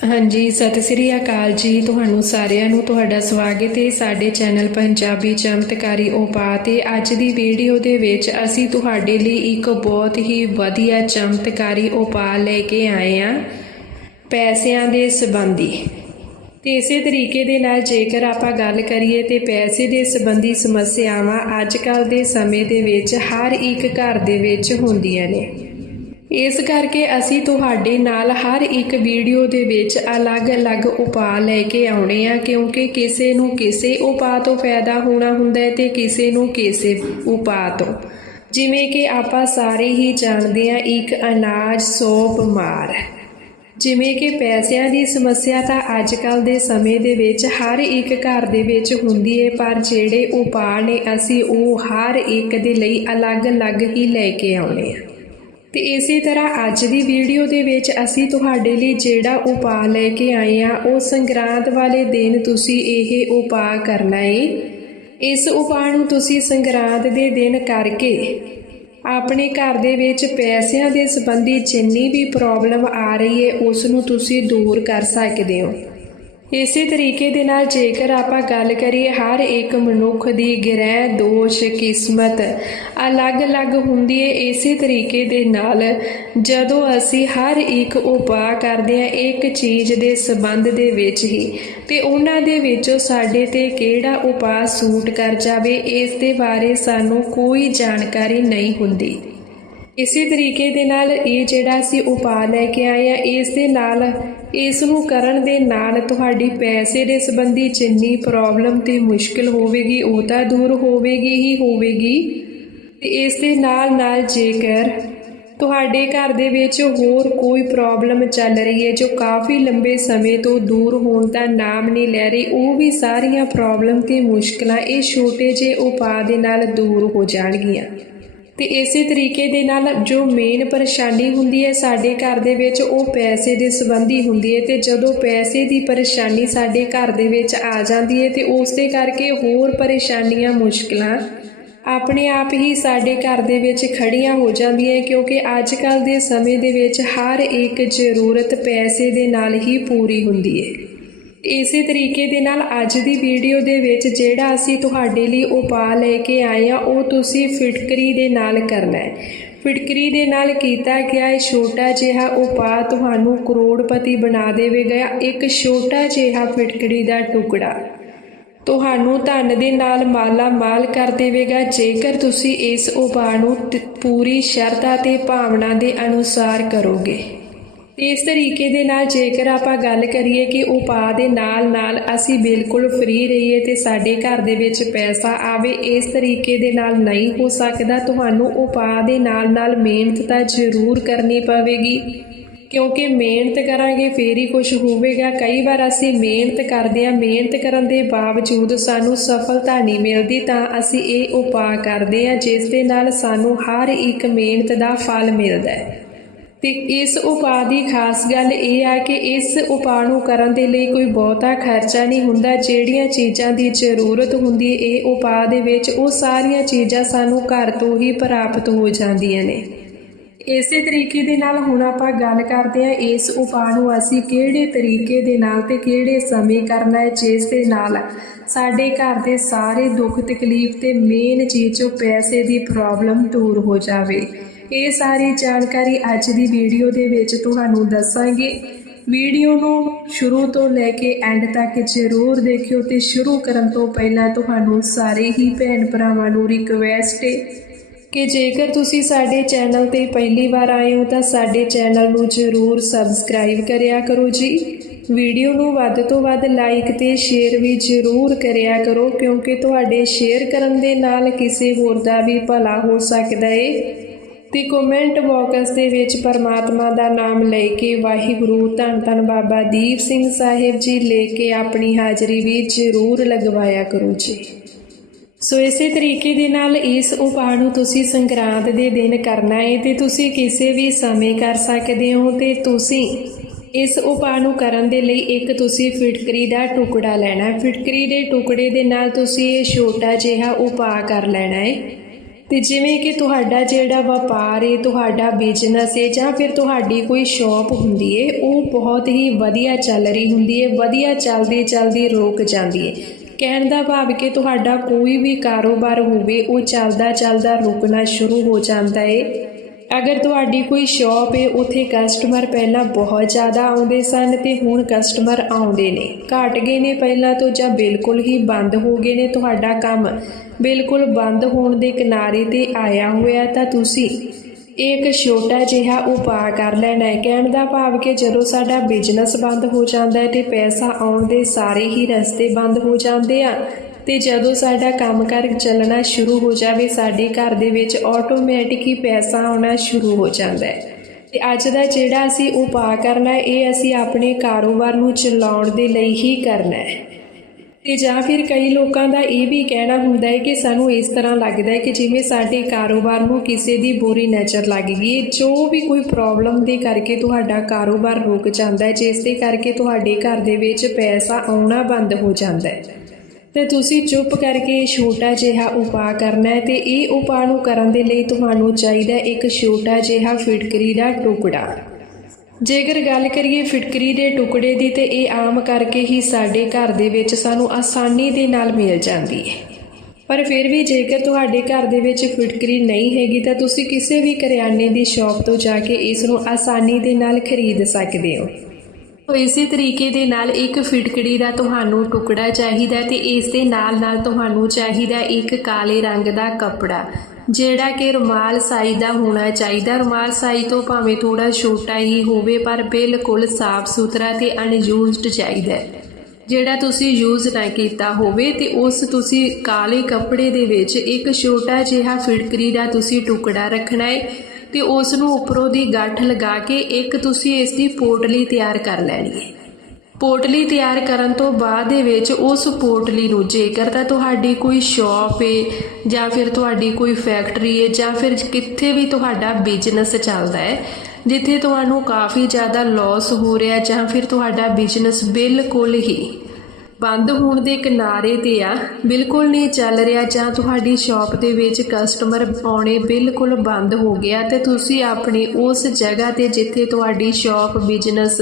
ਹਾਂਜੀ, ਸਤਿ ਸ੍ਰੀ ਅਕਾਲ ਜੀ। ਤੁਹਾਨੂੰ ਸਾਰਿਆਂ ਨੂੰ ਤੁਹਾਡਾ ਸਵਾਗਤ ਹੈ ਸਾਡੇ ਚੈਨਲ ਪੰਜਾਬੀ ਚਮਤਕਾਰੀ ਉਪਾਅ ਤੇ ਅੱਜ ਦੀ ਵੀਡੀਓ ਦੇ ਵਿੱਚ ਅਸੀਂ ਤੁਹਾਡੇ ਲਈ ਇੱਕ ਬਹੁਤ ਹੀ ਵਧੀਆ ਚਮਤਕਾਰੀ ਉਪਾਅ ਲੈ ਕੇ ਆਏ ਹਾਂ, ਪੈਸਿਆਂ ਦੇ ਸੰਬੰਧੀ। ਤੇ ਇਸੇ ਤਰੀਕੇ ਦੇ ਨਾਲ ਜੇਕਰ ਆਪਾਂ ਗੱਲ ਕਰੀਏ ਤੇ ਪੈਸੇ ਦੇ ਸੰਬੰਧੀ ਸਮੱਸਿਆਵਾਂ ਅੱਜ ਕੱਲ ਦੇ ਸਮੇਂ ਦੇ ਵਿੱਚ ਹਰ ਇੱਕ ਘਰ ਦੇ ਵਿੱਚ ਹੁੰਦੀਆਂ ਨੇ। ਇਸ ਕਰਕੇ ਅਸੀਂ ਤੁਹਾਡੇ ਨਾਲ ਹਰ ਇੱਕ ਵੀਡੀਓ ਦੇ ਵਿੱਚ ਅਲੱਗ-ਅਲੱਗ ਉਪਾਅ ਲੈ ਕੇ ਆਉਣੇ ਆ, ਕਿਉਂਕਿ ਕਿਸੇ ਨੂੰ ਕਿਸੇ ਉਪਾਅ ਤੋਂ ਫਾਇਦਾ ਹੋਣਾ ਹੁੰਦਾ ਹੈ ਤੇ ਕਿਸੇ ਨੂੰ ਕਿਸੇ ਉਪਾਅ ਤੋਂ। ਜਿਵੇਂ ਕਿ ਆਪਾਂ ਸਾਰੇ ਹੀ ਜਾਣਦੇ ਆ ਇੱਕ ਅਨਾਜ ਸੌ ਬਿਮਾਰ ਜਿਵੇਂ ਕਿ ਪੈਸਿਆਂ ਦੀ ਸਮੱਸਿਆ ਤਾਂ ਅੱਜ ਕੱਲ ਦੇ ਸਮੇਂ ਦੇ ਵਿੱਚ ਹਰ ਇੱਕ ਘਰ ਦੇ ਵਿੱਚ ਹੁੰਦੀ ਹੈ ਪਰ ਜਿਹੜੇ ਉਪਾਅ ਨੇ ਅਸੀਂ ਉਹ ਹਰ ਇੱਕ ਦੇ ਲਈ ਅਲੱਗ-ਅਲੱਗ ਹੀ ਲੈ ਕੇ ਆਉਣੇ ਆ। ਤੇ ਇਸੇ ਤਰ੍ਹਾਂ ਅੱਜ ਦੀ ਵੀਡੀਓ ਦੇ ਵਿੱਚ ਅਸੀਂ ਤੁਹਾਡੇ ਲਈ ਜਿਹੜਾ ਉਪਾਅ ਲੈ ਕੇ ਆਏ ਆ ਉਹ ਸੰਗਰਾਂਦ ਵਾਲੇ ਦਿਨ ਤੁਸੀਂ ਇਹ ਉਪਾਅ ਕਰਨਾ ਏ। ਇਸ ਉਪਾਅ ਨੂੰ ਤੁਸੀਂ ਸੰਗਰਾਂਦ ਦੇ ਦਿਨ ਕਰਕੇ ਆਪਣੇ ਘਰ ਦੇ ਵਿੱਚ ਪੈਸਿਆਂ ਦੇ ਸੰਬੰਧੀ ਜਿੰਨੀ ਵੀ ਪ੍ਰੋਬਲਮ ਆ ਰਹੀ ਹੈ ਉਸ ਨੂੰ ਤੁਸੀਂ ਦੂਰ ਕਰ ਸਕਦੇ ਹੋ। ਇਸੇ ਤਰੀਕੇ ਦੇ ਨਾਲ ਜੇਕਰ ਆਪਾਂ ਗੱਲ ਕਰੀਏ ਹਰ ਇੱਕ ਮਨੁੱਖ ਦੀ ਗ੍ਰਹਿ, ਦੋਸ਼, ਕਿਸਮਤ ਅਲੱਗ-ਅਲੱਗ ਹੁੰਦੀ ਹੈ ਇਸੇ ਤਰੀਕੇ ਦੇ ਨਾਲ ਜਦੋਂ ਅਸੀਂ ਹਰ ਇੱਕ ਉਪਾਅ ਕਰਦੇ ਹਾਂ ਇੱਕ ਚੀਜ਼ ਦੇ ਸੰਬੰਧ ਦੇ ਵਿੱਚ ਹੀ, ਤੇ ਉਹਨਾਂ ਦੇ ਵਿੱਚੋਂ ਸਾਡੇ ਤੇ ਕਿਹੜਾ ਉਪਾਅ ਸੂਟ ਕਰ ਜਾਵੇ, ਇਸ ਦੇ ਬਾਰੇ ਸਾਨੂੰ ਕੋਈ ਜਾਣਕਾਰੀ ਨਹੀਂ ਹੁੰਦੀ। ਇਸੇ ਤਰੀਕੇ ਦੇ ਨਾਲ ਇਹ ਜਿਹੜਾ ਅਸੀਂ ਉਪਾਅ ਲੈ ਕੇ ਆਏ ਆ ਇਸ ਦੇ ਨਾਲ, ਇਸ ਨੂੰ ਕਰਨ ਦੇ ਨਾਲ ਤੁਹਾਡੀ ਪੈਸੇ ਦੇ ਸੰਬੰਧੀ ਜਿੰਨੀ ਪ੍ਰੋਬਲਮ ਤੇ ਮੁਸ਼ਕਲ ਹੋਵੇਗੀ, ਉਹ ਤਾਂ ਦੂਰ ਹੋਵੇਗੀ ਹੀ ਹੋਵੇਗੀ। ਤੇ ਇਸ ਦੇ ਨਾਲ ਨਾਲ ਜੇਕਰ ਤੁਹਾਡੇ ਘਰ ਦੇ ਵਿੱਚ ਹੋਰ ਕੋਈ ਪ੍ਰੋਬਲਮ ਚੱਲ ਰਹੀ ਹੈ, ਜੋ ਕਾਫੀ ਲੰਬੇ ਸਮੇਂ ਤੋਂ ਦੂਰ ਹੋਣ ਦਾ ਨਾਮ ਨਹੀਂ ਲੈ ਰਹੀ, ਉਹ ਵੀ ਸਾਰੀਆਂ ਪ੍ਰੋਬਲਮ ਤੇ ਮੁਸ਼ਕਲਾਂ, ਇਹ ਛੋਟੇ ਜਿਹੇ ਉਪਾਅ ਦੇ ਨਾਲ ਦੂਰ ਹੋ ਜਾਣਗੀਆਂ। ਤੇ ਇਸੇ ਤਰੀਕੇ ਦੇ ਨਾਲ ਜੋ ਮੇਨ ਪਰੇਸ਼ਾਨੀ ਹੁੰਦੀ ਹੈ ਸਾਡੇ ਘਰ ਦੇ ਵਿੱਚ, ਉਹ ਪੈਸੇ ਦੇ ਸੰਬੰਧੀ ਹੁੰਦੀ ਹੈ ਤੇ ਜਦੋਂ ਪੈਸੇ ਦੀ ਪਰੇਸ਼ਾਨੀ ਸਾਡੇ ਘਰ ਦੇ ਵਿੱਚ ਆ ਜਾਂਦੀ ਹੈ ਤੇ ਉਸ ਦੇ ਕਰਕੇ ਹੋਰ ਪਰੇਸ਼ਾਨੀਆਂ, ਮੁਸ਼ਕਲਾਂ ਆਪਣੇ ਆਪ ਹੀ ਸਾਡੇ ਘਰ ਦੇ ਵਿੱਚ ਖੜੀਆਂ ਹੋ ਜਾਂਦੀਆਂ ਕਿਉਂਕਿ ਅੱਜ ਕੱਲ ਦੇ ਸਮੇਂ ਦੇ ਵਿੱਚ ਹਰ ਇੱਕ ਜ਼ਰੂਰਤ ਪੈਸੇ ਦੇ ਨਾਲ ਹੀ ਪੂਰੀ ਹੁੰਦੀ ਹੈ। ਇਸੇ ਤਰੀਕੇ ਦੇ ਨਾਲ ਅੱਜ ਦੀ ਵੀਡੀਓ ਦੇ ਵਿੱਚ ਜਿਹੜਾ ਅਸੀਂ ਤੁਹਾਡੇ ਲਈ ਉਪਾਅ ਲੈ ਕੇ ਆਏ ਆ ਉਹ ਤੁਸੀਂ ਫਿਟਕਰੀ ਦੇ ਨਾਲ ਕਰਨਾ ਹੈ। ਫਿਟਕਰੀ ਦੇ ਨਾਲ ਕੀਤਾ ਗਿਆ ਇਹ ਛੋਟਾ ਜਿਹਾ ਉਪਾਅ ਤੁਹਾਨੂੰ ਕਰੋੜਪਤੀ ਬਣਾ ਦੇਵੇਗਾ। ਇੱਕ ਛੋਟਾ ਜਿਹਾ ਫਿਟਕਰੀ ਦਾ ਟੁਕੜਾ ਤੁਹਾਨੂੰ ਧਨ ਦੇ ਨਾਲ ਮਾਲਾ ਮਾਲ ਕਰ ਦੇਵੇਗਾ। ਜੇਕਰ ਤੁਸੀਂ ਇਸ ਉਪਾਅ ਨੂੰ ਪੂਰੀ ਸ਼ਰਧਾ ਤੇ ਭਾਵਨਾ ਦੇ ਅਨੁਸਾਰ ਕਰੋਗੇ। ਇਸ ਤਰੀਕੇ ਦੇ ਨਾਲ ਜੇਕਰ ਆਪਾਂ ਗੱਲ ਕਰੀਏ ਕਿ ਉਪਾਅ ਦੇ ਨਾਲ ਨਾਲ ਅਸੀਂ ਬਿਲਕੁਲ ਫ੍ਰੀ ਰਹੀਏ ਤੇ ਸਾਡੇ ਘਰ ਦੇ ਵਿੱਚ ਪੈਸਾ ਆਵੇ, ਇਸ ਤਰੀਕੇ ਦੇ ਨਾਲ ਨਹੀਂ ਹੋ ਸਕਦਾ। ਤੁਹਾਨੂੰ ਉਪਾਅ ਦੇ ਨਾਲ ਨਾਲ ਮਿਹਨਤ ਤਾਂ ਜ਼ਰੂਰ ਕਰਨੀ ਪਵੇਗੀ, ਕਿਉਂਕਿ ਮਿਹਨਤ ਕਰਾਂਗੇ ਫੇਰ ਹੀ ਕੁਝ ਹੋਵੇਗਾ। ਕਈ ਵਾਰ ਅਸੀਂ ਮਿਹਨਤ ਕਰਦੇ ਹਾਂ, ਮਿਹਨਤ ਕਰਨ ਦੇ ਬਾਵਜੂਦ ਸਾਨੂੰ ਸਫਲਤਾ ਨਹੀਂ ਮਿਲਦੀ ਤਾਂ ਅਸੀਂ ਇਹ ਉਪਾਅ ਕਰਦੇ ਹਾਂ, ਜਿਸ ਦੇ ਨਾਲ ਸਾਨੂੰ ਹਰ ਇੱਕ ਮਿਹਨਤ ਦਾ ਫਲ ਮਿਲਦਾ ਹੈ। ਤੇ ਇਸ ਉਪਾਅ ਦੀ ਖਾਸ ਗੱਲ ਇਹ ਆ ਕਿ ਇਸ ਉਪਾਅ ਨੂੰ ਕਰਨ ਦੇ ਲਈ ਕੋਈ ਬਹੁਤਾ ਖਰਚਾ ਨਹੀਂ ਹੁੰਦਾ। ਜਿਹੜੀਆਂ ਚੀਜ਼ਾਂ ਦੀ ਜ਼ਰੂਰਤ ਹੁੰਦੀ ਇਹ ਉਪਾਅ ਦੇ ਵਿੱਚ ਉਹ ਸਾਰੀਆਂ ਚੀਜ਼ਾਂ ਸਾਨੂੰ ਘਰ ਤੋਂ ਹੀ ਪ੍ਰਾਪਤ ਹੋ ਜਾਂਦੀਆਂ ਨੇ। ਇਸੇ ਤਰੀਕੇ ਦੇ ਨਾਲ ਹੁਣ ਆਪਾਂ ਗੱਲ ਕਰਦੇ ਹਾਂ, ਇਸ ਉਪਾਅ ਨੂੰ ਅਸੀਂ ਕਿਹੜੇ ਤਰੀਕੇ ਦੇ ਨਾਲ ਤੇ ਕਿਹੜੇ ਸਮੇਂ ਕਰਨਾ ਹੈ, ਜਿਸ ਦੇ ਨਾਲ ਸਾਡੇ ਘਰ ਦੇ ਸਾਰੇ ਦੁੱਖ ਤਕਲੀਫ ਤੇ ਮੇਨ ਚੀਜ਼ ਜੋ ਪੈਸੇ ਦੀ ਪ੍ਰੋਬਲਮ ਦੂਰ ਹੋ ਜਾਵੇ। ਇਹ ਸਾਰੀ ਜਾਣਕਾਰੀ ਅੱਜ ਦੀ ਵੀਡੀਓ ਦੇ ਵਿੱਚ ਤੁਹਾਨੂੰ ਦੱਸਾਂਗੇ। ਵੀਡੀਓ ਨੂੰ ਸ਼ੁਰੂ ਤੋਂ ਲੈ ਕੇ ਐਂਡ ਤੱਕ ਜ਼ਰੂਰ ਦੇਖਿਓ ਤੇ ਸ਼ੁਰੂ ਕਰਨ ਤੋਂ ਪਹਿਲਾਂ ਤੁਹਾਨੂੰ ਸਾਰੇ ਹੀ ਭੈਣ ਭਰਾਵਾਂ ਨੂੰ ਰਿਕਵੈਸਟ ਹੈ ਕਿ ਜੇਕਰ ਤੁਸੀਂ ਸਾਡੇ ਚੈਨਲ ਤੇ ਪਹਿਲੀ ਵਾਰ ਆਏ ਹੋ ਤਾਂ ਸਾਡੇ ਚੈਨਲ ਨੂੰ ਜ਼ਰੂਰ ਸਬਸਕ੍ਰਾਈਬ ਕਰਿਆ ਕਰੋ ਜੀ। ਵੀਡੀਓ ਨੂੰ ਵੱਧ ਤੋਂ ਵੱਧ ਲਾਈਕ ਤੇ ਸ਼ੇਅਰ ਵੀ ਜ਼ਰੂਰ ਕਰਿਆ ਕਰੋ ਕਿਉਂਕਿ ਤੁਹਾਡੇ ਸ਼ੇਅਰ ਕਰਨ ਦੇ ਨਾਲ ਕਿਸੇ ਹੋਰ ਦਾ ਵੀ ਭਲਾ ਹੋ ਸਕਦਾ ਏ। ਤੇ ਕਮੈਂਟ ਬਾਕਸ ਦੇ ਵਿੱਚ ਪਰਮਾਤਮਾ ਦਾ ਨਾਮ ਲੈ ਕੇ ਵਾਹਿਗੁਰੂ ਧੰਨ ਧੰਨ ਬਾਬਾ ਦੀਪ ਸਿੰਘ ਸਾਹਿਬ ਜੀ ਲੈ ਕੇ ਆਪਣੀ ਹਾਜ਼ਰੀ ਵੀ ਜ਼ਰੂਰ ਲਗਵਾਇਆ ਕਰੋ ਜੀ। ਸੋ ਇਸੇ ਤਰੀਕੇ ਦੇ ਨਾਲ ਇਸ ਉਪਾਅ ਨੂੰ ਤੁਸੀਂ ਸੰਗਰਾਂਦ ਦੇ ਦਿਨ ਕਰਨਾ ਹੈ ਤੇ ਤੁਸੀਂ ਕਿਸੇ ਵੀ ਸਮੇਂ ਕਰ ਸਕਦੇ ਹੋ ਤੇ ਤੁਸੀਂ ਇਸ ਉਪਾਅ ਨੂੰ ਕਰਨ ਦੇ ਲਈ ਇੱਕ ਤੁਸੀਂ ਫਿਟਕਰੀ ਦਾ ਟੁਕੜਾ ਲੈਣਾ। ਹੈ ਫਿਟਕਰੀ ਦੇ ਟੁਕੜੇ ਦੇ ਨਾਲ ਤੁਸੀਂ ਇਹ ਛੋਟਾ ਜਿਹਾ ਉਪਾਅ ਕਰ ਲੈਣਾ ਹੈ ਤੇ ਜਿਵੇਂ ਕਿ ਤੁਹਾਡਾ ਜਿਹੜਾ ਵਪਾਰ ਹੈ ਤੁਹਾਡਾ ਬਿਜ਼ਨਸ ਹੈ ਜਾਂ ਫਿਰ ਤੁਹਾਡੀ ਕੋਈ ਸ਼ਾਪ ਹੁੰਦੀ ਹੈ ਉਹ ਬਹੁਤ ਹੀ ਵਧੀਆ ਚੱਲ ਰਹੀ ਹੁੰਦੀ ਹੈ ਵਧੀਆ ਚੱਲਦੀ ਚੱਲਦੀ ਰੋਕ ਜਾਂਦੀ ਹੈ ਕਹਿਣ ਦਾ ਭਾਵ ਕਿ ਤੁਹਾਡਾ ਕੋਈ ਵੀ ਕਾਰੋਬਾਰ ਹੋਵੇ, ਉਹ ਚੱਲਦਾ ਚੱਲਦਾ ਰੁਕਣਾ ਸ਼ੁਰੂ ਹੋ ਜਾਂਦਾ ਹੈ ਅਗਰ ਤੁਹਾਡੀ ਕੋਈ ਸ਼ਾਪ ਹੈ ਉੱਥੇ ਕਸਟਮਰ ਪਹਿਲਾਂ ਬਹੁਤ ਜ਼ਿਆਦਾ ਆਉਂਦੇ ਸਨ ਤੇ ਹੁਣ ਕਸਟਮਰ ਆਉਂਦੇ ਨੇ। ਘਟ ਗਏ ਨੇ ਪਹਿਲਾਂ ਤੋਂ ਜਾਂ ਬਿਲਕੁਲ ਹੀ ਬੰਦ ਹੋ ਗਏ ਨੇ ਤੁਹਾਡਾ ਕੰਮ। ਬਿਲਕੁਲ ਬੰਦ ਹੋਣ ਦੇ ਕਿਨਾਰੇ ਤੇ ਆਇਆ ਹੋਇਆ ਤਾਂ ਤੁਸੀਂ ਇੱਕ ਛੋਟਾ ਜਿਹਾ ਉਪਾਅ ਕਰ ਲੈਣਾ ਹੈ। ਕਹਿਣ ਦਾ ਭਾਵ ਕਿ ਜਦੋਂ ਸਾਡਾ ਬਿਜ਼ਨਸ ਬੰਦ ਹੋ ਜਾਂਦਾ ਹੈ ਤੇ ਪੈਸਾ ਆਉਣ ਦੇ ਸਾਰੇ ਹੀ ਰਸਤੇ ਬੰਦ ਹੋ ਜਾਂਦੇ ਆ ਤੇ ਜਦੋਂ ਸਾਡਾ ਕੰਮਕਾਰ ਚੱਲਣਾ ਸ਼ੁਰੂ ਹੋ ਜਾਵੇ, ਸਾਡੇ ਘਰ ਦੇ ਵਿੱਚ ਆਟੋਮੈਟਿਕ ਹੀ ਪੈਸਾ ਆਉਣਾ ਸ਼ੁਰੂ ਹੋ ਜਾਂਦਾ ਹੈ। ਤੇ ਅੱਜ ਦਾ ਜਿਹੜਾ ਅਸੀਂ ਉਪਾਅ ਕਰਨਾ ਇਹ ਅਸੀਂ ਆਪਣੇ ਕਾਰੋਬਾਰ ਨੂੰ ਚਲਾਉਣ ਦੇ ਲਈ ਹੀ ਕਰਨਾ ਹੈ। ਤੇ ਜਾਂ ਫਿਰ ਕਈ ਲੋਕਾਂ ਦਾ ਇਹ ਵੀ ਕਹਿਣਾ ਹੁੰਦਾ ਹੈ ਕਿ ਸਾਨੂੰ ਇਸ ਤਰ੍ਹਾਂ ਲੱਗਦਾ ਹੈ ਕਿ ਜਿਵੇਂ ਸਾਡੇ ਕਾਰੋਬਾਰ ਨੂੰ ਕਿਸੇ ਦੀ ਬੁਰੀ ਨਜ਼ਰ ਲੱਗ ਗਈ ਜੋ ਵੀ ਕੋਈ ਪ੍ਰੋਬਲਮ ਦੇ ਕਰਕੇ ਤੁਹਾਡਾ ਕਾਰੋਬਾਰ ਰੁਕ ਜਾਂਦਾ ਹੈ, ਜਿਸ ਦੇ ਕਰਕੇ ਤੁਹਾਡੇ ਘਰ ਦੇ ਵਿੱਚ ਪੈਸਾ ਆਉਣਾ ਬੰਦ ਹੋ ਜਾਂਦਾ ਹੈ। ਤੇ ਤੁਸੀਂ ਚੁੱਪ ਕਰਕੇ ਛੋਟਾ ਜਿਹਾ ਉਪਾਅ ਕਰਨਾ ਹੈ ਤੇ ਇਹ ਉਪਾਅ ਨੂੰ ਕਰਨ ਦੇ ਲਈ ਤੁਹਾਨੂੰ ਚਾਹੀਦਾ ਇੱਕ ਛੋਟਾ ਜਿਹਾ ਫਿਟਕਰੀ ਦਾ ਟੁਕੜਾ। ਜੇਕਰ ਗੱਲ ਕਰੀਏ ਫਿਟਕਰੀ ਦੇ ਟੁਕੜੇ ਦੀ ਤੇ ਇਹ ਆਮ ਕਰਕੇ ਹੀ ਸਾਡੇ ਘਰ ਦੇ ਵਿੱਚ ਸਾਨੂੰ ਆਸਾਨੀ ਦੇ ਨਾਲ ਮਿਲ ਜਾਂਦੀ ਹੈ। ਪਰ ਫਿਰ ਵੀ ਜੇਕਰ ਤੁਹਾਡੇ ਘਰ ਦੇ ਵਿੱਚ ਫਿਟਕਰੀ ਨਹੀਂ ਹੈਗੀ ਤਾਂ ਤੁਸੀਂ ਕਿਸੇ ਵੀ ਕਰਿਆਨੇ ਦੀ ਸ਼ਾਪ ਤੋਂ ਜਾ ਕੇ ਇਸ ਨੂੰ ਆਸਾਨੀ ਦੇ ਨਾਲ ਖਰੀਦ ਸਕਦੇ ਹੋ। ਤੋ ਇਸੇ ਤਰੀਕੇ ਦੇ ਨਾਲ ਇੱਕ ਫਿਟਕੜੀ ਦਾ ਤੁਹਾਨੂੰ ਟੁਕੜਾ ਚਾਹੀਦਾ ਹੈ ਤੇ ਇਸ ਦੇ ਨਾਲ ਨਾਲ ਤੁਹਾਨੂੰ ਚਾਹੀਦਾ ਇੱਕ ਕਾਲੇ ਰੰਗ ਦਾ ਕੱਪੜਾ, ਜਿਹੜਾ ਕਿ ਰੁਮਾਲ ਸਾਈ ਦਾ ਹੋਣਾ ਚਾਹੀਦਾ। ਰੁਮਾਲ ਸਾਈ ਤੋਂ ਭਾਵੇਂ ਥੋੜਾ ਛੋਟਾ ਹੀ ਹੋਵੇ, ਪਰ ਬਿਲਕੁਲ ਸਾਫ਼ ਸੁਥਰਾ ਤੇ ਅਨਯੂਜ਼ਡ ਚਾਹੀਦਾ ਜਿਹੜਾ ਤੁਸੀਂ ਯੂਜ਼ ਨਾ ਕੀਤਾ ਹੋਵੇ ਤੇ ਉਸ ਤੁਸੀਂ ਕਾਲੇ ਕੱਪੜੇ ਦੇ ਵਿੱਚ ਇੱਕ ਛੋਟਾ ਜਿਹਾ ਫਿਟਕਰੀ ਦਾ ਤੁਸੀਂ ਟੁਕੜਾ ਰੱਖਣਾ ਹੈ। ਤੇ ਉਸ ਨੂੰ ਉੱਪਰੋਂ ਦੀ ਗੱਠ ਲਗਾ ਕੇ ਇੱਕ ਤੁਸੀਂ ਇਸ ਦੀ ਪੋਟਲੀ ਤਿਆਰ ਕਰ ਲੈਣੀ ਹੈ। ਪੋਟਲੀ ਤਿਆਰ ਕਰਨ ਤੋਂ ਬਾਅਦ ਦੇ ਵਿੱਚ ਉਸ ਪੋਟਲੀ ਨੂੰ ਜੇਕਰ ਤਾਂ ਤੁਹਾਡੀ ਕੋਈ ਸ਼ਾਪ ਹੈ ਜਾਂ ਫਿਰ ਤੁਹਾਡੀ ਕੋਈ ਫੈਕਟਰੀ ਹੈ ਜਾਂ ਫਿਰ ਕਿੱਥੇ ਵੀ ਤੁਹਾਡਾ ਬਿਜ਼ਨਸ ਚੱਲਦਾ ਹੈ, ਜਿੱਥੇ ਤੁਹਾਨੂੰ ਕਾਫੀ ਜ਼ਿਆਦਾ ਲਾਸ ਹੋ ਰਿਹਾ ਜਾਂ ਫਿਰ ਤੁਹਾਡਾ ਬਿਜ਼ਨਸ ਬਿਲਕੁਲ ਹੀ ਬੰਦ ਹੋਣ ਦੇ ਕਿਨਾਰੇ ਤੇ ਆ। ਬਿਲਕੁਲ ਨਹੀਂ ਚੱਲ ਰਿਹਾ ਜਾਂ ਤੁਹਾਡੀ ਸ਼ਾਪ ਦੇ ਵਿੱਚ ਕਸਟਮਰ ਆਉਣੇ ਬਿਲਕੁਲ ਬੰਦ ਹੋ ਗਿਆ ਤੇ ਤੁਸੀਂ ਆਪਣੀ ਉਸ ਜਗ੍ਹਾ ਤੇ ਜਿੱਥੇ ਤੁਹਾਡੀ ਸ਼ਾਪ, ਬਿਜ਼ਨਸ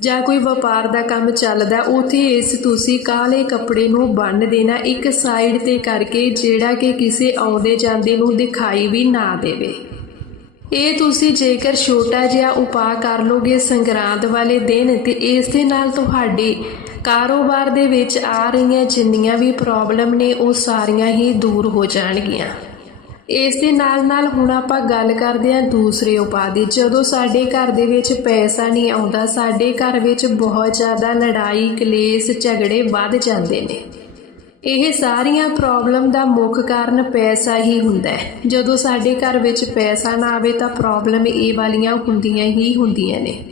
ਜਾਂ ਕੋਈ ਵਪਾਰ ਦਾ ਕੰਮ ਚੱਲਦਾ, ਉੱਥੇ ਇਸ ਤੁਸੀਂ ਕਾਲੇ ਕੱਪੜੇ ਨੂੰ ਬੰਨ ਦੇਣਾ, ਇੱਕ ਸਾਈਡ ਤੇ ਕਰਕੇ ਜਿਹੜਾ ਕਿ ਕਿਸੇ ਆਉਂਦੇ ਜਾਂਦੇ ਨੂੰ ਦਿਖਾਈ ਵੀ ਨਾ ਦੇਵੇ। ਇਹ ਤੁਸੀਂ ਜੇਕਰ ਛੋਟਾ ਜਿਹਾ ਉਪਾਅ ਕਰ ਲੋਗੇ ਸੰਗਰਾਂਦ ਵਾਲੇ ਦਿਨ ਤੇ ਇਸ ਦੇ ਨਾਲ ਤੁਹਾਡੀ ਕਾਰੋਬਾਰ ਦੇ ਵਿੱਚ ਆ ਰਹੀਆਂ ਜਿੰਨੀਆਂ ਵੀ ਪ੍ਰੋਬਲਮ ਨੇ, ਉਹ ਸਾਰੀਆਂ ਹੀ ਦੂਰ ਹੋ ਜਾਣਗੀਆਂ। ਇਸ ਦੇ ਨਾਲ ਨਾਲ ਹੁਣ ਆਪਾਂ ਗੱਲ ਕਰਦੇ ਹਾਂ ਦੂਸਰੇ ਉਪਾਅ ਦੀ ਜਦੋਂ ਸਾਡੇ ਘਰ ਦੇ ਵਿੱਚ ਪੈਸਾ ਨਹੀਂ ਆਉਂਦਾ, ਸਾਡੇ ਘਰ ਵਿੱਚ ਬਹੁਤ ਜ਼ਿਆਦਾ ਲੜਾਈ, ਕਲੇਸ਼, ਝਗੜੇ ਵੱਧ ਜਾਂਦੇ ਨੇ। ਇਹ ਸਾਰੀਆਂ ਪ੍ਰੋਬਲਮ ਦਾ ਮੁੱਖ ਕਾਰਨ ਪੈਸਾ ਹੀ ਹੁੰਦਾ ਹੈ। ਜਦੋਂ ਸਾਡੇ ਘਰ ਵਿੱਚ ਪੈਸਾ ਨਾ ਆਵੇ ਤਾਂ ਪ੍ਰੋਬਲਮ ਇਹ ਵਾਲੀਆਂ ਹੁੰਦੀਆਂ ਹੀ ਹੁੰਦੀਆਂ ਨੇ।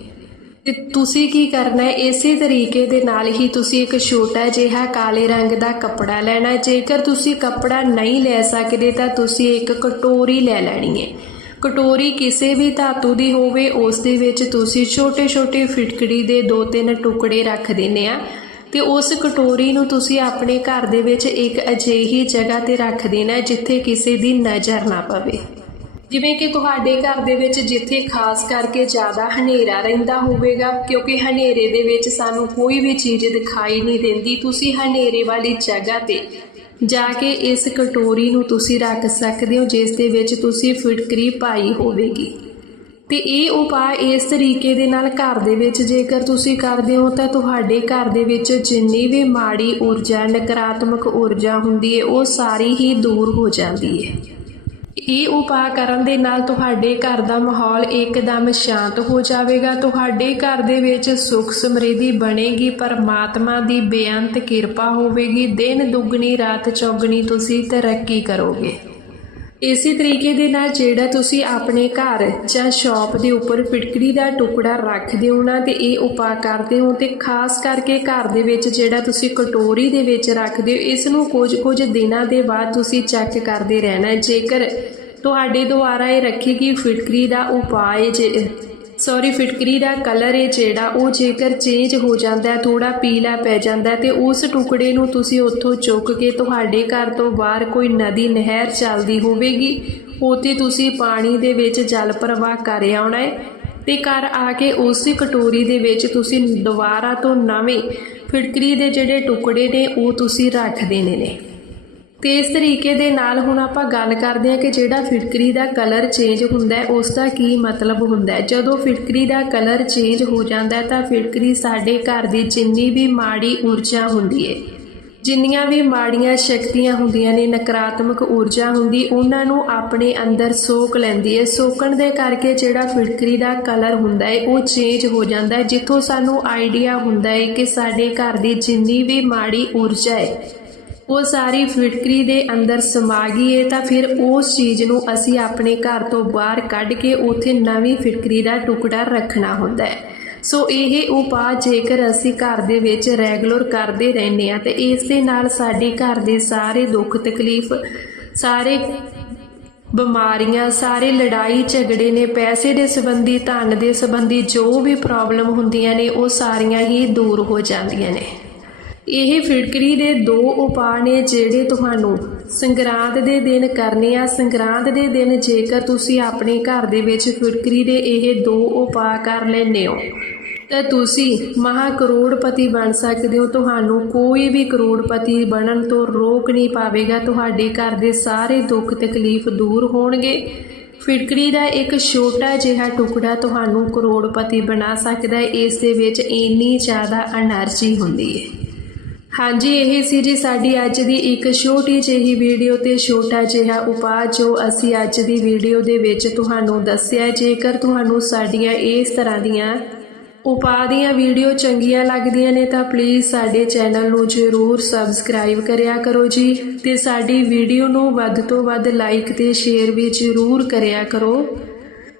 ਤੇ ਤੁਸੀਂ ਕੀ ਕਰਨਾ ਹੈ? ਇਸੇ ਤਰੀਕੇ ਦੇ ਨਾਲ ਹੀ ਤੁਸੀਂ ਇੱਕ ਛੋਟਾ ਜਿਹਾ ਕਾਲੇ ਰੰਗ ਦਾ ਕੱਪੜਾ ਲੈਣਾ ਜੇਕਰ ਤੁਸੀਂ ਕੱਪੜਾ ਨਹੀਂ ਲੈ ਸਕਦੇ ਤਾਂ ਤੁਸੀਂ ਇੱਕ ਕਟੋਰੀ ਲੈ ਲੈਣੀ ਹੈ। ਕਟੋਰੀ ਕਿਸੇ ਵੀ ਧਾਤੂ ਦੀ ਹੋਵੇ, ਉਸ ਦੇ ਵਿੱਚ ਤੁਸੀਂ ਛੋਟੇ-ਛੋਟੇ ਫਿਟਕੜੀ ਦੇ ਦੋ ਤਿੰਨ ਟੁਕੜੇ ਰੱਖ ਦਿੰਦੇ ਆ ਤੇ ਉਸ ਕਟੋਰੀ ਨੂੰ ਤੁਸੀਂ ਆਪਣੇ ਘਰ ਦੇ ਵਿੱਚ ਇੱਕ ਅਜਿਹੀ ਜਗ੍ਹਾ ਤੇ ਰੱਖ ਦੇਣਾ ਜਿੱਥੇ ਕਿਸੇ ਦੀ ਨਜ਼ਰ ਨਾ ਪਵੇ। ਜਿਵੇਂ ਕਿ ਤੁਹਾਡੇ ਘਰ ਦੇ ਵਿੱਚ ਜਿੱਥੇ ਖਾਸ ਕਰਕੇ ਜ਼ਿਆਦਾ ਹਨੇਰਾ ਰਹਿੰਦਾ ਹੋਵੇਗਾ, ਕਿਉਂਕਿ ਹਨੇਰੇ ਦੇ ਵਿੱਚ ਸਾਨੂੰ ਕੋਈ ਵੀ ਚੀਜ਼ ਦਿਖਾਈ ਨਹੀਂ ਦਿੰਦੀ, ਤੁਸੀਂ ਹਨੇਰੇ ਵਾਲੀ ਜਗ੍ਹਾ ਤੇ ਜਾ ਕੇ ਇਸ ਕਟੋਰੀ ਨੂੰ ਤੁਸੀਂ ਰੱਖ ਸਕਦੇ ਹੋ, ਜਿਸ ਦੇ ਵਿੱਚ ਤੁਸੀਂ ਫਿਟਕਰੀ ਪਾਈ ਹੋਵੇਗੀ। ਤੇ ਇਹ ਉਪਾਅ ਇਸ ਤਰੀਕੇ ਦੇ ਨਾਲ ਘਰ ਦੇ ਵਿੱਚ ਜੇਕਰ ਤੁਸੀਂ ਕਰਦੇ ਹੋ, ਤਾਂ ਤੁਹਾਡੇ ਘਰ ਦੇ ਵਿੱਚ ਜਿੰਨੀ ਵੀ ਮਾੜੀ ਊਰਜਾ, ਨਕਾਰਾਤਮਕ ਊਰਜਾ ਹੁੰਦੀ ਹੈ, ਉਹ ਸਾਰੀ ਹੀ ਦੂਰ ਹੋ ਜਾਂਦੀ ਹੈ। ਇਹ ਉਪਾਅ ਕਰਨ ਦੇ ਨਾਲ ਤੁਹਾਡੇ ਘਰ ਦਾ ਮਾਹੌਲ ਇੱਕਦਮ ਸ਼ਾਂਤ ਹੋ ਜਾਵੇਗਾ। ਤੁਹਾਡੇ ਘਰ ਦੇ ਵਿੱਚ ਸੁਖ ਸਮਰਿੱਧੀ ਬਣੇਗੀ। ਪਰਮਾਤਮਾ ਦੀ ਬੇਅੰਤ ਕਿਰਪਾ ਹੋਵੇਗੀ। ਦਿਨ ਦੁੱਗਣੀ, ਰਾਤ ਚੌਗਣੀ ਤੁਸੀਂ ਤਰੱਕੀ ਕਰੋਗੇ। ਇਸੇ ਤਰੀਕੇ ਦੇ ਨਾਲ ਜਿਹੜਾ ਤੁਸੀਂ ਆਪਣੇ ਘਰ ਜਾਂ ਸ਼ਾਪ ਦੇ ਉੱਪਰ ਫਿਟਕਰੀ ਦਾ ਟੁਕੜਾ ਰੱਖਦੇ ਹੋ ਨਾ ਤੇ ਇਹ ਉਪਾਅ ਕਰਦੇ ਹੋ ਤੇ ਖਾਸ ਕਰਕੇ ਘਰ ਦੇ ਵਿੱਚ ਜਿਹੜਾ ਤੁਸੀਂ ਕਟੋਰੀ ਦੇ ਵਿੱਚ ਰੱਖਦੇ ਹੋ, ਇਸ ਨੂੰ ਕੁਝ ਕੁਝ ਦਿਨਾਂ ਦੇ ਬਾਅਦ ਤੁਸੀਂ ਚੈੱਕ ਕਰਦੇ ਰਹਿਣਾ ਜੇਕਰ ਤੁਹਾਡੇ ਦੁਆਰਾ ਇਹ ਰੱਖੀ ਗਈ ਫਿਟਕਰੀ ਦਾ ਉਪਾਅ ਜੇ ਸੌਰੀ ਫਿਟਕਰੀ ਦਾ ਕਲਰ ਹੈ ਜਿਹੜਾ, ਉਹ ਜੇਕਰ ਚੇਂਜ ਹੋ ਜਾਂਦਾ ਹੈ ਥੋੜਾ ਪੀਲਾ ਪੈ ਜਾਂਦਾ ਹੈ, ਤੇ ਉਸ ਟੁਕੜੇ ਨੂੰ ਤੁਸੀਂ ਉੱਥੋਂ ਚੁੱਕ ਕੇ ਤੁਹਾਡੇ ਘਰ ਤੋਂ ਬਾਹਰ ਕੋਈ ਨਦੀ, ਨਹਿਰ ਚੱਲਦੀ ਹੋਵੇਗੀ, ਉੱਥੇ ਤੁਸੀਂ ਪਾਣੀ ਦੇ ਵਿੱਚ ਜਲ ਪ੍ਰਵਾਹ ਕਰ ਆਉਣਾ ਹੈ, ਤੇ ਘਰ ਆ ਕੇ ਉਸੇ ਕਟੋਰੀ ਦੇ ਵਿੱਚ ਤੁਸੀਂ ਦੁਬਾਰਾ ਤੋਂ ਨਵੇਂ ਫਿਟਕਰੀ ਦੇ ਜਿਹੜੇ ਟੁਕੜੇ ਨੇ, ਉਹ ਤੁਸੀਂ ਰੱਖ ਦੇਣੇ ਨੇ। ਤੇ ਇਸ ਤਰੀਕੇ ਦੇ ਨਾਲ ਹੁਣ ਆਪਾਂ ਗੱਲ ਕਰਦੇ ਹਾਂ ਕਿ ਜਿਹੜਾ ਫਿਟਕਰੀ ਦਾ ਕਲਰ ਚੇਂਜ ਹੁੰਦਾ ਹੈ, ਉਸ ਦਾ ਕੀ ਮਤਲਬ ਹੁੰਦਾ ਹੈ। ਜਦੋਂ ਫਿਟਕਰੀ ਦਾ ਕਲਰ ਚੇਂਜ ਹੋ ਜਾਂਦਾ ਹੈ, ਤਾਂ ਫਿਟਕਰੀ ਸਾਡੇ ਘਰ ਦੀ ਜਿੰਨੀ ਵੀ ਮਾੜੀ ਊਰਜਾ ਹੁੰਦੀ ਹੈ, ਜਿੰਨੀਆਂ ਵੀ ਮਾੜੀਆਂ ਸ਼ਕਤੀਆਂ ਹੁੰਦੀਆਂ ਨੇ, ਨਕਾਰਾਤਮਕ ਊਰਜਾ ਹੁੰਦੀ, ਉਹਨਾਂ ਨੂੰ ਆਪਣੇ ਅੰਦਰ ਸੋਖ ਲੈਂਦੀ ਹੈ। ਸੋਕਣ ਦੇ ਕਰਕੇ ਜਿਹੜਾ ਫਿਟਕਰੀ ਦਾ ਕਲਰ ਹੁੰਦਾ ਹੈ, ਉਹ ਚੇਂਜ ਹੋ ਜਾਂਦਾ ਹੈ। ਜਿੱਥੋਂ ਸਾਨੂੰ ਆਈਡੀਆ ਹੁੰਦਾ ਹੈ ਕਿ ਸਾਡੇ ਘਰ ਦੀ ਜਿੰਨੀ ਵੀ ਮਾੜੀ ਊਰਜਾ ਹੈ ਉਹ ਸਾਰੀ ਫਿਟਕਰੀ ਦੇ ਅੰਦਰ ਸਮਾ ਗਈ ਹੈ ਤਾਂ ਫਿਰ ਉਸ ਚੀਜ਼ ਨੂੰ ਅਸੀਂ ਆਪਣੇ ਘਰ ਤੋਂ ਬਾਹਰ ਕੱਢ ਕੇ ਉੱਥੇ ਨਵੀਂ ਫਿਟਕਰੀ ਦਾ ਟੁਕੜਾ ਰੱਖਣਾ ਹੁੰਦਾ ਹੈ। ਸੋ ਇਹ ਉਪਾਅ ਜੇਕਰ ਅਸੀਂ ਘਰ ਦੇ ਵਿੱਚ ਰੈਗੂਲਰ ਕਰਦੇ ਰਹਿੰਦੇ ਆ ਤੇ ਇਸ ਦੇ ਨਾਲ ਸਾਡੇ ਘਰ ਦੇ ਸਾਰੇ ਦੁੱਖ ਤਕਲੀਫ, ਸਾਰੇ ਬਿਮਾਰੀਆਂ, ਸਾਰੇ ਲੜਾਈ ਝਗੜੇ ਨੇ, ਪੈਸੇ ਦੇ ਸੰਬੰਧੀ, ਧਨ ਦੇ ਸੰਬੰਧੀ ਜੋ ਵੀ ਪ੍ਰੋਬਲਮ ਹੁੰਦੀਆਂ ਨੇ, ਉਹ ਸਾਰੀਆਂ ਹੀ ਦੂਰ ਹੋ ਜਾਂਦੀਆਂ ਨੇ। ਇਹ ਫਿਟਕਰੀ ਦੇ ਦੋ ਉਪਾਅ ਨੇ ਜਿਹੜੇ ਤੁਹਾਨੂੰ ਸੰਗਰਾਂਦ ਦੇ ਦਿਨ ਕਰਨੇ ਆ। ਸੰਗਰਾਂਦ ਦੇ ਦਿਨ ਜੇਕਰ ਤੁਸੀਂ ਆਪਣੇ ਘਰ ਦੇ ਵਿੱਚ ਫਿਟਕਰੀ ਦੇ ਇਹ ਦੋ ਉਪਾਅ ਕਰ ਲੈਨੇ ਹੋ, ਤਾਂ ਤੁਸੀਂ ਮਹਾ ਕਰੋੜਪਤੀ ਬਣ ਸਕਦੇ ਹੋ। ਤੁਹਾਨੂੰ ਕੋਈ ਵੀ ਕਰੋੜਪਤੀ ਬਣਨ ਤੋਂ ਰੋਕ ਨਹੀਂ ਪਾਵੇਗਾ। ਤੁਹਾਡੇ ਘਰ ਦੇ ਸਾਰੇ ਦੁੱਖ ਤਕਲੀਫ ਦੂਰ ਹੋਣਗੇ। ਫਿਟਕਰੀ ਦਾ ਇੱਕ ਛੋਟਾ ਜਿਹਾ ਟੁਕੜਾ ਤੁਹਾਨੂੰ ਕਰੋੜਪਤੀ ਬਣਾ ਸਕਦਾ ਹੈ। ਇਸ ਦੇ ਵਿੱਚ ਇੰਨੀ ਜ਼ਿਆਦਾ એનર્ਜੀ ਹੁੰਦੀ ਹੈ। ਹਾਂਜੀ, ਇਹ ਸੀ ਜੀ ਸਾਡੀ ਅੱਜ ਦੀ ਇੱਕ ਛੋਟੀ ਜਿਹੀ ਵੀਡੀਓ ਤੇ ਛੋਟਾ ਜਿਹਾ ਉਪਾਅ ਜੋ ਅਸੀਂ ਅੱਜ ਦੀ ਵੀਡੀਓ ਦੇ ਵਿੱਚ ਤੁਹਾਨੂੰ ਦੱਸਿਆ ਜੇਕਰ ਤੁਹਾਨੂੰ ਸਾਡੀਆਂ ਇਸ ਤਰ੍ਹਾਂ ਦੀਆਂ ਉਪਾਅ ਦੀਆਂ ਵੀਡੀਓ ਚੰਗੀਆਂ ਲੱਗਦੀਆਂ ਨੇ, ਤਾਂ ਪਲੀਜ਼ ਸਾਡੇ ਚੈਨਲ ਨੂੰ ਜ਼ਰੂਰ ਸਬਸਕ੍ਰਾਈਬ ਕਰਿਆ ਕਰੋ ਜੀ ਤੇ ਸਾਡੀ ਵੀਡੀਓ ਨੂੰ ਵੱਧ ਤੋਂ ਵੱਧ ਲਾਈਕ ਤੇ ਸ਼ੇਅਰ ਵੀ ਜ਼ਰੂਰ ਕਰਿਆ ਕਰੋ।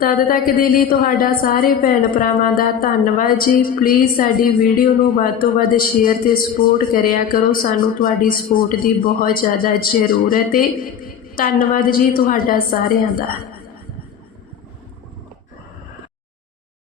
ਤਦ ਤੱਕ ਦੇ ਲਈ ਤੁਹਾਡਾ ਸਾਰੇ ਭੈਣ ਭਰਾਵਾਂ ਦਾ ਧੰਨਵਾਦ ਜੀ। ਪਲੀਜ਼ ਸਾਡੀ ਵੀਡੀਓ ਨੂੰ ਵੱਧ ਤੋਂ ਵੱਧ ਸ਼ੇਅਰ ਤੇ ਸਪੋਰਟ ਕਰਿਆ ਕਰੋ। ਸਾਨੂੰ ਤੁਹਾਡੀ ਸਪੋਰਟ ਦੀ ਬਹੁਤ ਜ਼ਿਆਦਾ ਜ਼ਰੂਰਤ ਹੈ। ਧੰਨਵਾਦ ਜੀ ਤੁਹਾਡਾ ਸਾਰਿਆਂ ਦਾ।